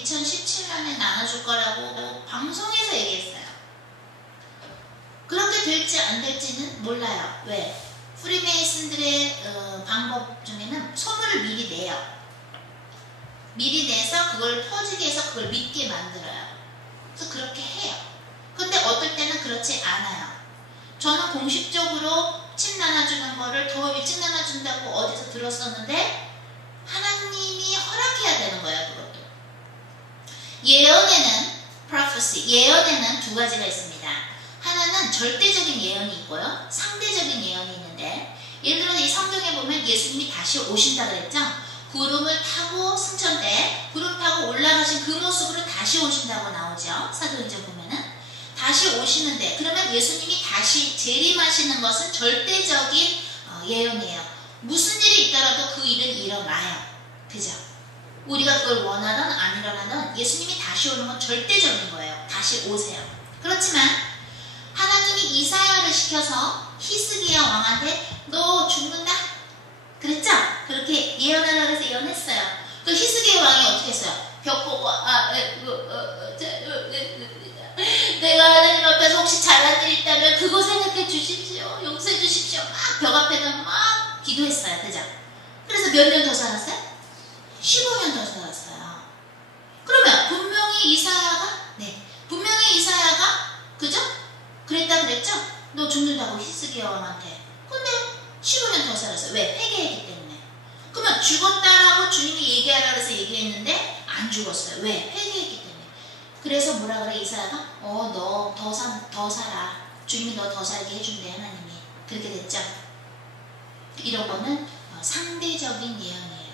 2017년에 나눠줄 거라고 방송에서 얘기했어요. 그렇게 될지 안 될지는 몰라요. 왜? 프리메이슨들의 방법 중에는 소문을 미리 내요. 미리 내서 그걸 퍼지게 해서 그걸 믿게 만들어요. 그래서 그렇게 해요. 근데 어떨 때는 그렇지 않아요. 저는 공식적으로 침 나눠주는 거를 더 일찍 나눠준다고 어디서 들었었는데 하나님이 허락해야 되는 거예요. 그것도. 예언에는 prophecy, 예언에는 두 가지가 있습니다. 하나는 절대적인 예언이 있고요. 상대적인 예언이 있는데 예를 들어 이 성경에 보면 예수님이 다시 오신다 그랬죠. 구름을 타고 승천 때 구름 타고 올라가신 그 모습으로 다시 오신다고 나오죠. 사도행전 보면은 다시 오시는데 그러면 예수님이 다시 재림하시는 것은 절대적인 예언이에요. 무슨 일이 있더라도 그 일은 일어나요. 그죠? 우리가 그걸 원하든 안 일어나든 예수님이 다시 오는 건 절대적인 거예요. 다시 오세요. 그렇지만 하나님이 이사야를 시켜서 히스기야 왕한테 너 죽는다? 그랬죠? 그렇게 예언하라고 해서 예언했어요. 그 히스기야 왕이 어떻게 했어요? 벽 보고 내가 하나님 앞에서 혹시 잘한 일 있다면 그거 생각해 주십시오. 용서해 주십시오. 막 벽 앞에다 막 기도했어요. 그죠? 그래서 몇 년 더 살았어요? 15년 더 살았어요. 그러면 분명히 이사야가 그죠? 그랬다 그랬죠? 너 죽는다고 히스기야 왕한테. 근데 15년 더 살았어요. 왜? 회개했기 때문에. 그러면 죽었다라고 주님이 얘기하라 그래서 얘기했는데 안 죽었어요. 왜? 회개했기 때문에. 그래서 뭐라 그래 이사야가? 너 더 살아. 주님이 너 더 살게 해준대 하나님이. 그렇게 됐죠? 이런 거는 상대적인 예언이에요.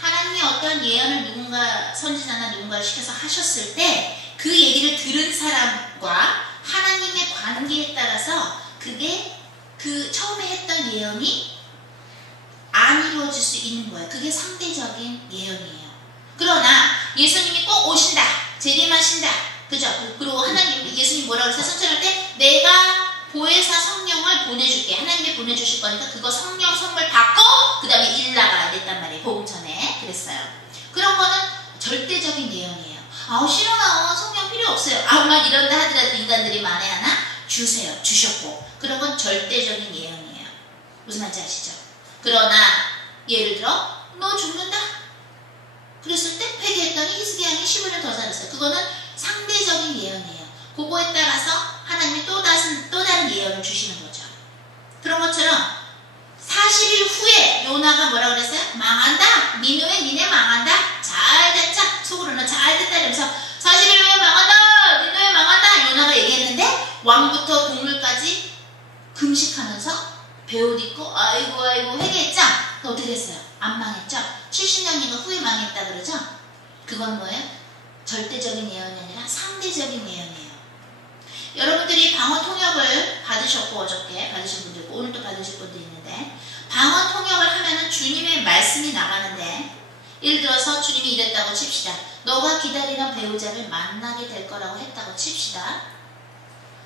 하나님이 어떤 예언을 누군가 선지자나 누군가를 시켜서 하셨을 때 그 얘기를 들은 사람과 하나님의 관계에 따라서 그게 그 처음에 했던 예언이 안 이루어질 수 있는 거예요. 그게 상대적인 예언이에요. 그러나 예수님이 꼭 오신다. 재림하신다. 그죠? 그리고 하나님, 예수님 뭐라고 해서 선천할 때 내가 보혜사 성령을 보내줄게. 하나님이 보내주실 거니까 그거 성령 선물 받고 그 다음에 일 나가야 됐단 말이에요. 복음 전에. 그랬어요. 그런 거는 절대적인 예언이에요. 싫어요. 성령 필요 없어요. 막 이런다 하더라도 인간들이 만에 하나 주세요. 주셨고. 그런 건 절대적인 예언이에요. 무슨 말인지 아시죠? 그러나 예를 들어 너 죽는다. 그랬을 때 회개했더니 히스기야 왕이 15년 더 살았어요. 그거는 상대적인 예언이에요. 그거에 따라서 하나님이 또 다른 예언을 주시는 거죠. 그런 것처럼 40일 후에 요나가 뭐라 그랬어요? 망한다. 니느웨 니네 망한다. 잘 됐자. 속으로는 잘 됐다 이러면서 40일 후에 망한다. 니느웨 망한다. 요나가 얘기했는데 왕부터 동물까지 금식하면서 배옷 입고 아이고 회개했죠? 어떻게 됐어요? 안 망했죠? 70년인가 후에 망했다 그러죠? 그건 뭐예요? 절대적인 예언이 아니라 상대적인 예언이에요. 여러분들이 방언 통역을 받으셨고 어저께 받으신 분도 있고 오늘 또 받으실 분도 있는데 방언 통역을 하면은 주님의 말씀이 나가는데 예를 들어서 주님이 이랬다고 칩시다. 너가 기다리는 배우자를 만나게 될 거라고 했다고 칩시다.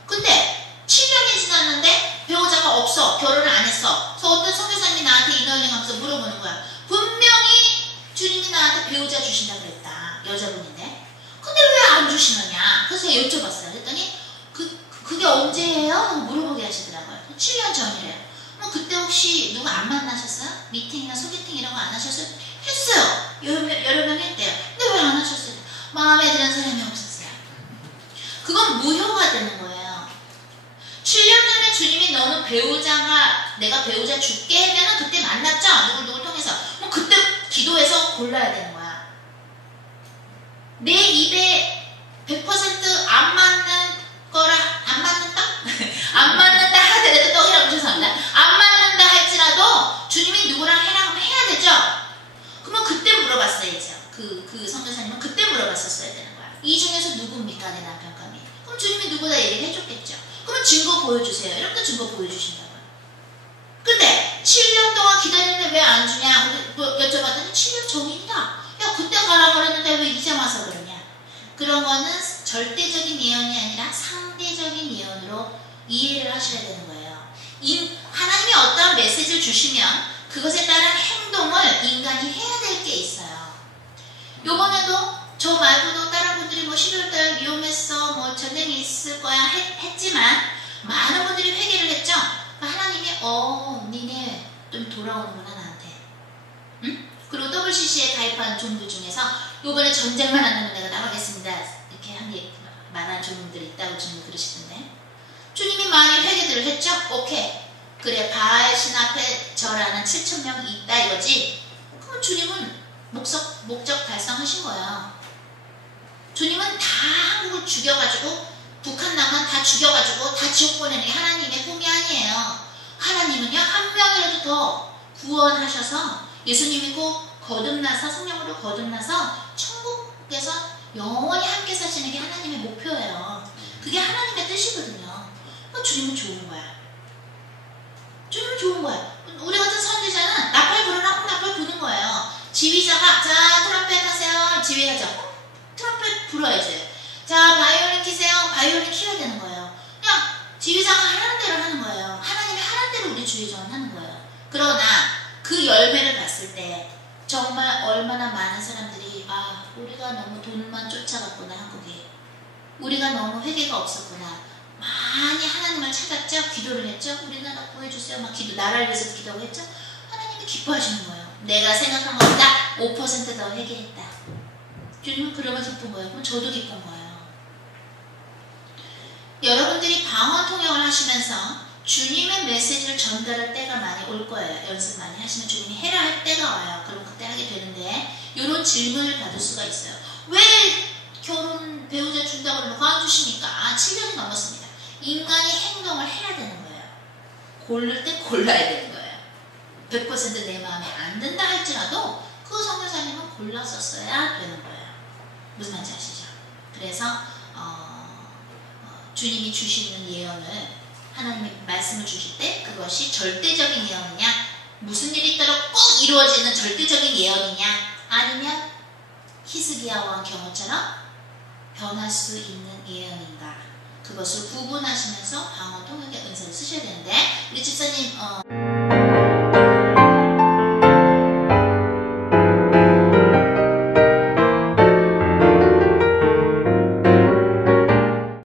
근데 7년이 지났는데 배우자가 없어. 결혼을 안 했어. 그래서 어떤 선교사님이 나한테 이너링 하면서 물어보는 거야. 분명히 주님이 나한테 배우자 주신다 그랬다. 여자분인데. 근데 왜 안 주시느냐. 그래서 제가 여쭤봤어요. 그랬더니 그게 언제예요? 하고 물어보게 하시더라고요. 7년 전이래요. 그때 혹시 누구 안 만나셨어요? 미팅이나 소개팅 이런 거 안 하셨어요? 했어요. 여러 명 했대요. 근데 왜 안 하셨어요? 마음에 드는 사람이 없었어요. 그건 무효가 되는 거예요. 7년 전에 주님이 너는 배우자가 내가 배우자 줄게 하면은 그때 만났죠? 누굴 통해서. 그럼 그때 기도해서 골라야 되는 거야. 내 입에 100% 안 맞는 거라 안 맞는다? 안 맞는다 하더라도 떡이라고 죄송합니다. 안 맞는다 할지라도 주님이 누구랑 해라고 해야 되죠? 그러면 그때 물어봤어야죠. 그 선교사님은 그때 물어봤었어야 되는 거야. 이 중에서 누굽니까 내 남편감이? 그럼 주님이 누구다 얘기를 해줬겠죠. 그럼 증거 보여주세요. 이렇게 증거 보여주신다고요. 근데 7년 동안 기다렸는데 왜 안 주냐 여쭤봤더니 7년 전이다. 야 그때 가라 그랬는데 왜 이제 와서 그러냐. 그런 거는 절대적인 예언이 아니라 상대적인 예언으로 이해를 하셔야 되는 거예요. 하나님이 어떤 메시지를 주시면 그것에 따른 행동을 인간이 해야 될 게 있어요. 요번에도 저 말고도 다른 분들이 뭐 12월달 위험했어, 뭐 전쟁이 있을 거야 했지만 많은 분들이 회개를 했죠. 그러니까 하나님이 니네 좀 돌아오는구나 나한테. 응? 그리고 WCC에 가입한 종들 중에서 이번에 전쟁만 안 나면 내가 나가겠습니다 이렇게 말한 종들이 있다고 주님 그러시던데, 주님이 많이 회개들을 했죠. 오케이, 그래 바알 신 앞에 절하는 7,000명이 있다 이거지. 그럼 주님은 목적 달성하신 거야. 주님은 다 한국을 죽여가지고 북한 남한 다 죽여가지고 다 지옥 보내는 게 하나님의 꿈이 아니에요. 하나님은요 한 명이라도 더 구원하셔서 예수님 믿고 거듭나서 성령으로 거듭나서 천국에서 영원히 함께 사시는 게 하나님의 목표예요. 그게 하나님의 뜻이거든요. 주님은 좋은 거야. 주님은 좋은 거야. 우리 같은 선지자는 나팔 불어라 나팔 부는 거예요. 지휘자가 자 트럼펫 하세요. 지휘하죠. 트럼펫 불어야지. 자 바이올린 키세요. 바이올린 키워야 되는 거예요. 그냥 지휘자가 하라는 대로 하는 거예요. 하나님이 하라는 대로 우리 주의자는 하는 거예요. 그러나 그 열매를 봤을 때 정말 얼마나 많은 사람들이 우리가 너무 돈만 쫓아갔구나 한국에. 우리가 너무 회개가 없었구나. 많이 하나님을 찾았죠. 기도를 했죠. 우리나라 구해주세요. 막 나라를 위해서 기도하고 했죠. 하나님이 기뻐하시는 거예요. 내가 생각한 것보다 5% 더 회개했다. 주님은 그러면 기쁜 거예요. 그럼 저도 기쁜 거예요. 여러분들이 방언 통역을 하시면서 주님의 메시지를 전달할 때가 많이 올 거예요. 연습 많이 하시면 주님이 해라 할 때가 와요. 그럼 그때 하게 되는데 이런 질문을 받을 수가 있어요. 왜 결혼 배우자 준다고 그러면 안 주시니까 7년이 넘었습니다. 인간이 행동을 해야 되는 거예요. 고를 때 골라야 되는 거예요. 100% 내 마음에 안 든다 할지라도 그 선교사님은 골랐었어야 되는 거예요. 무슨 말인지 아시죠? 그래서 주님이 주시는 예언을 하나님이 말씀을 주실 때 그것이 절대적인 예언이냐, 무슨 일이 있도록 꼭 이루어지는 절대적인 예언이냐, 아니면 히스기야 왕 경우처럼 변할 수 있는 예언인가, 그것을 구분하시면서 방언 통역의 은사를 쓰셔야 되는데, 우리 집사님